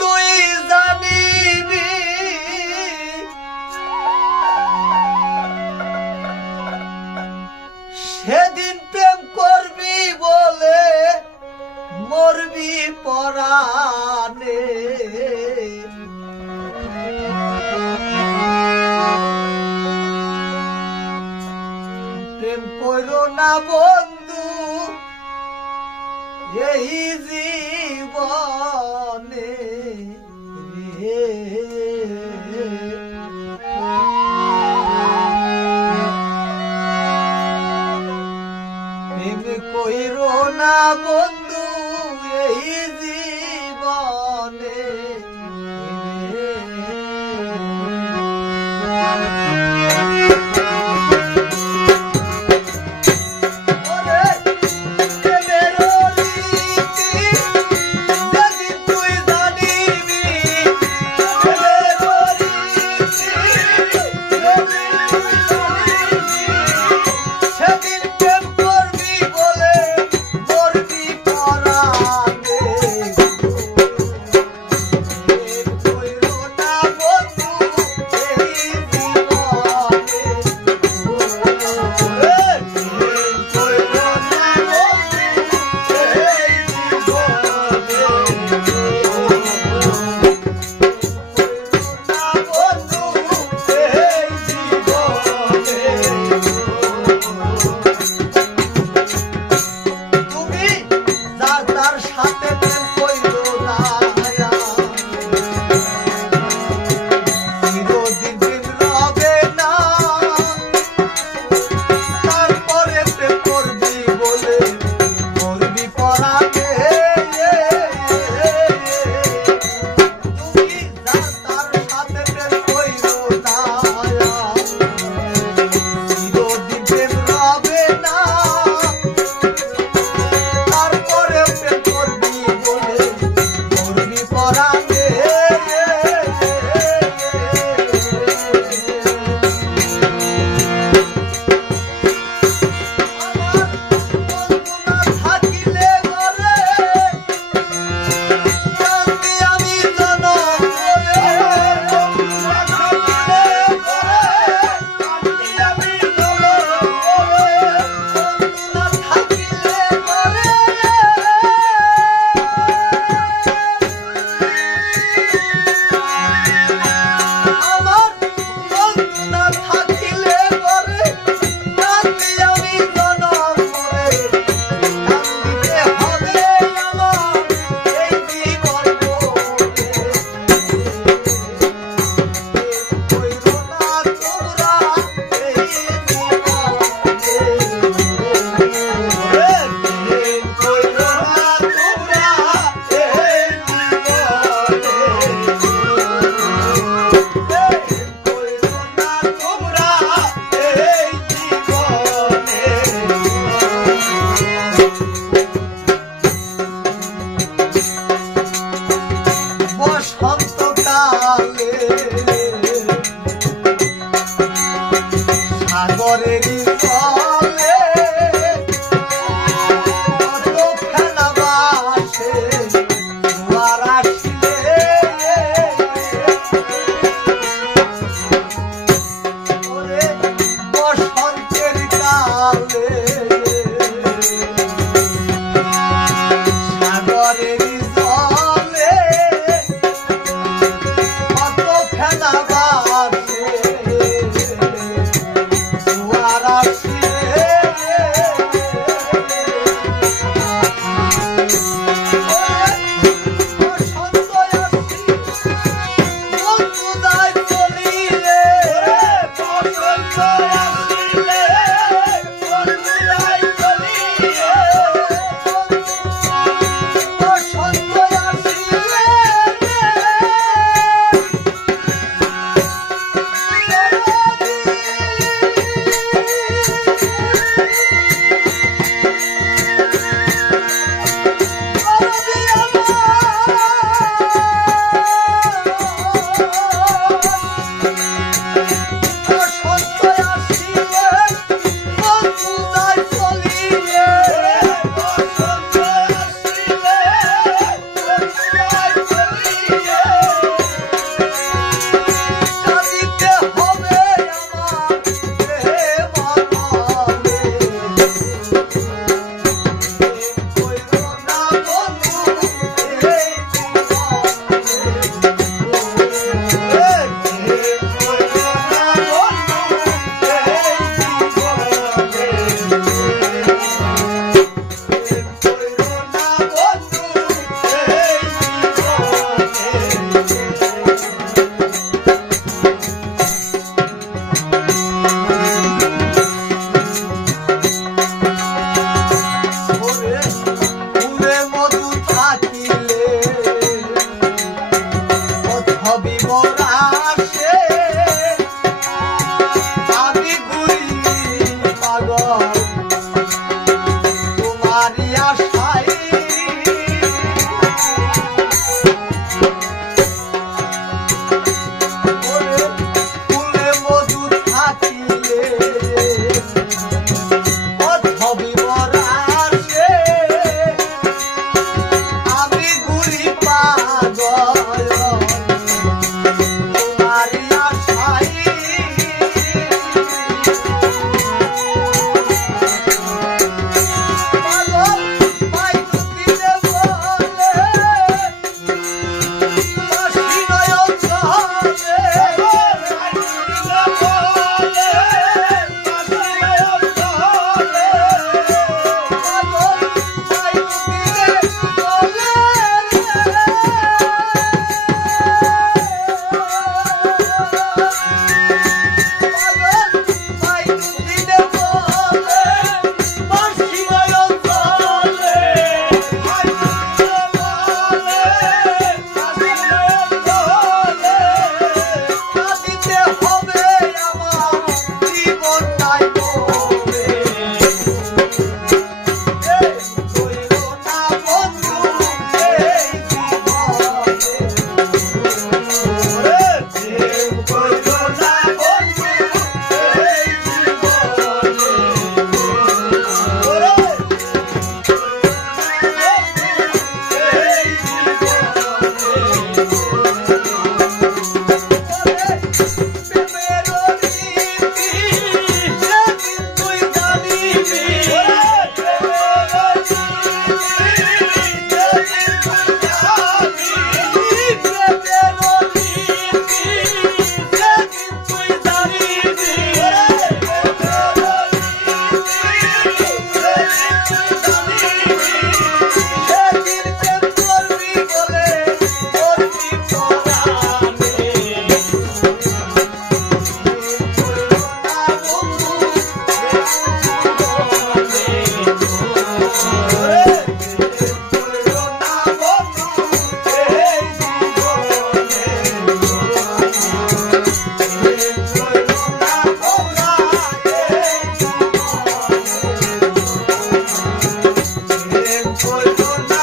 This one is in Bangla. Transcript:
তুই জানিবি সেদিন প্রেম করবি বলে মরবি পরানে প্রেম করো না বন্ধু। এই জীবনে রে। কইরো না বন্ধু। Lord.